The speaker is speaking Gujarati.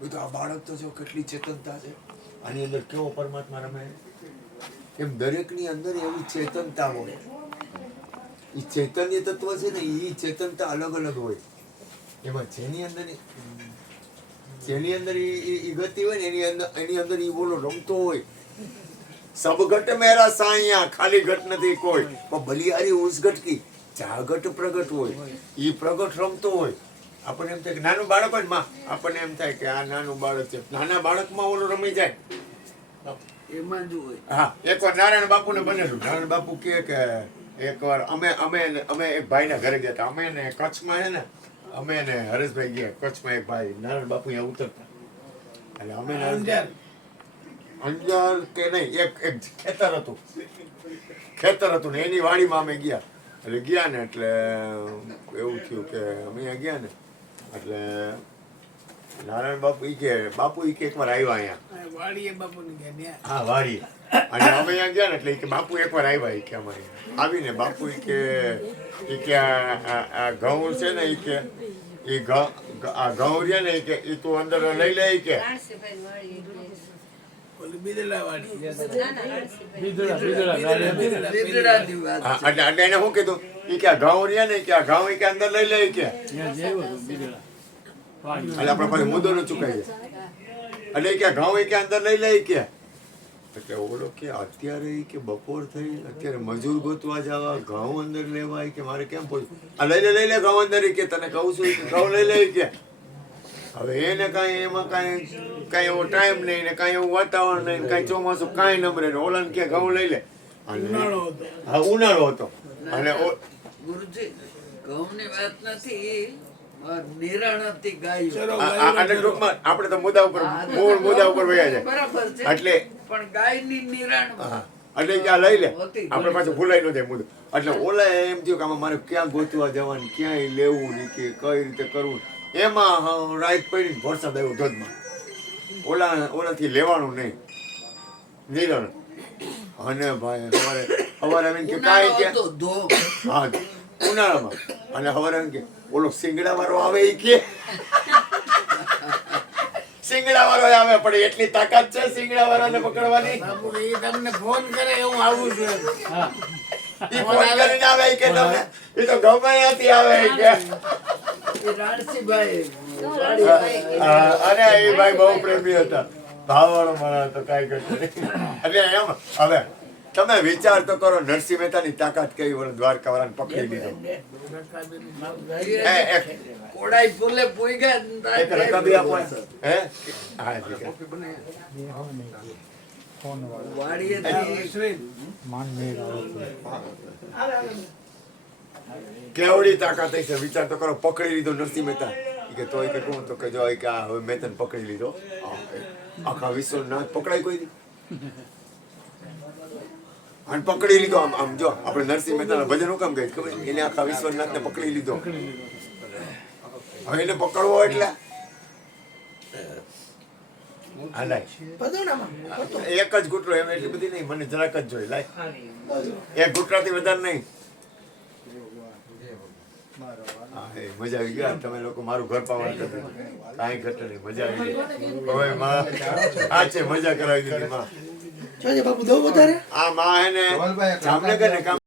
તો આ બાળક તો જો કેટલી ચેતનતા છે, આની અંદર કેવો પરમાત્મા રમે, એમ દરેકની અંદર એવી ચેતનતા હોય. એ ચૈતન્ય તત્વ છે ને, એ ચેતનતા અલગ અલગ હોય. એમાં જેની અંદર એ ગતિ હોય ને, એની અંદર એ બોલો રમતો હોય. સબ ઘટ મેરા સાયા, ખાલી ઘટ નથી કોઈ, પણ બલિયારી ઉસ ઘટકી જાગટ પ્રગટ હોય. એ પ્રગટ રમતો હોય. આપણને એમ થાય કે નાનું બાળક હોય ને માં, આપણને એમ થાય કે આ નાનું બાળક છે. નાના બાળકમાં ઓલું રમી જાય એમાં જ હોય. હા, એકવાર નારાયણ બાપુને બનેલું. નારાયણ બાપુ કહે કે એકવાર અમે એક ભાઈના ઘરે ગયા હતા. અમે ને કચ્છમાં છે ને, અમે ને હરેશભાઈ ગયા કચ્છમાં. એક ભાઈ નારાયણ બાપુ અહીંયા ઉતરતા, એટલે અમે અંજાર કે નહીં, એક ખેતર હતું ને એની વાડીમાં અમે ગયા. એટલે ગયા ને એટલે એવું થયું કે અમે અહીંયા ગયા ને એટલે નારાયણ બાપુ ઈ કે એકવાર આવ્યા અહીંયા વાડીએ બાપુને ગયા. હા, વાડી. અને અમે અહીંયા ગયા ને એટલે ઈ કે બાપુ એકવાર આવ્યા. ઈ કે અમે આવીને બાપુ ઈ કે આ ઘઉં છે ને, ઈ કે આ ઘઉં છે ને, ઈ કે ઈ તું અંદર લઈ લે. ઈ કે એટલે એને શું કીધું, ઈ કે આ ઘઉં રહ્યા ને, કે આ ઘઉં ઈ કે અંદર લઈ લે. ઈ કે એટલે આપણે પછી મુદ્દો ન ચૂકાઈએ. એટલે ઈ કે ઘઉં ઈ કે અંદર લઈ લે. ઈ કે એટલે ઓલો કે અત્યારે ઈ કે બપોર થઈ, અત્યારે મજૂર ગોતવા જવા, ઘઉં અંદર લેવા. કે મારે કેમ પહોંચવું? આ લઈ લે ઘઉં અંદર. કે તને કહું છું કે ઘઉં લઈ લે. કે હવે એને કાંઈ એમાં કાંઈ એવો ટાઈમ નહીં ને કાંઈ એવું વાતાવરણ નહીં, કાંઈ ચોમાસું કાંઈ નંબરે ને. ઓલાને કે ઘઉં લઈ લે. હા, ઉનાળો હતો. અને ગુરુજી, ઘઉંની વાત નથી, નિરાણ હતી ગાયો. એટલે ટૂંકમાં આપણે તો મૂળ મુદ્દા ઉપર વયા જાય. બરાબર છે, એટલે પણ ગાયની નિરાણ એટલે ક્યાં લઈ લે, આપણે પાછું ભૂલાઈ ન જાય મુદ્દો. એટલે ઓલા એમ થયું કે આમાં મારે ક્યાં ગોતવા જવાનું, ક્યાંય લેવું ને કે કઈ રીતે કરવું. એમાં રાત પડી વરસાદ આવ્યો ધોધમાં. ઓલાથી લેવાનું નહીં, નિરણ. અને ભાઈ સવારે આવીને કે કાંઈ કે હા ઉનાળામાં. અને સવારે આવીને કે ઓલો સિંગડા વાળો આવે. એ કે સિંગડા વાળો આવે, પણ એટલી તાકાત છે સિંગડા વાળાને પકડવાની? એ તમને ફોન કરે હું આવું છું. ઈ ફોન કરીને આવે કે તમને એ તો ગમે ત્યાંથી આવે કે રાણસીભાઈ. અને એ ભાઈ બહુ પ્રેમી હતા, ભાવવાળો માણસ હતો, કાંઈ કરતો નહીં. એટલે એમ હવે તમે વિચાર તો કરો, નરસિંહ મહેતાની તાકાત કેવી વળી દ્વારકા વાળાને પકડી લીધો. કોડાઈ ફૂલે પોઈ ગયા. એક રકાબી આપો હે. હા, કેવડી તાકાત છે વિચાર તો કરો. પકડી લીધો નરસિંહ મહેતા. કે તોય કે કોણ તો કે જો કે આ હવે મેં તને પકડી લીધો. આખા વિશ્વ ના પકડાય કોઈ દી. અને પકડી લીધો. આમ જો આપણે નરસિંહ મહેતાના ભજન હું કામ ગઈ ખબર, એને આખા વિશ્વનાથને પકડી લીધો. હવે એને પકડવો એટલે એક જ ગુટલો, એમ એટલી બધી નહીં, મને જરાક જ જોઈ લાય. એક ગુટલાથી વધારે નહીં. મજા આવી ગયા તમે લોકો મારું ઘર પાવન કર્યું. કાંઈ ઘટે નહીં, મજા આવી ગઈ. હવે માં આ છે મજા કરાવી દીધી માં. બાપુ દઉં વધારે. આ માં હે ને જામનગર ને કામ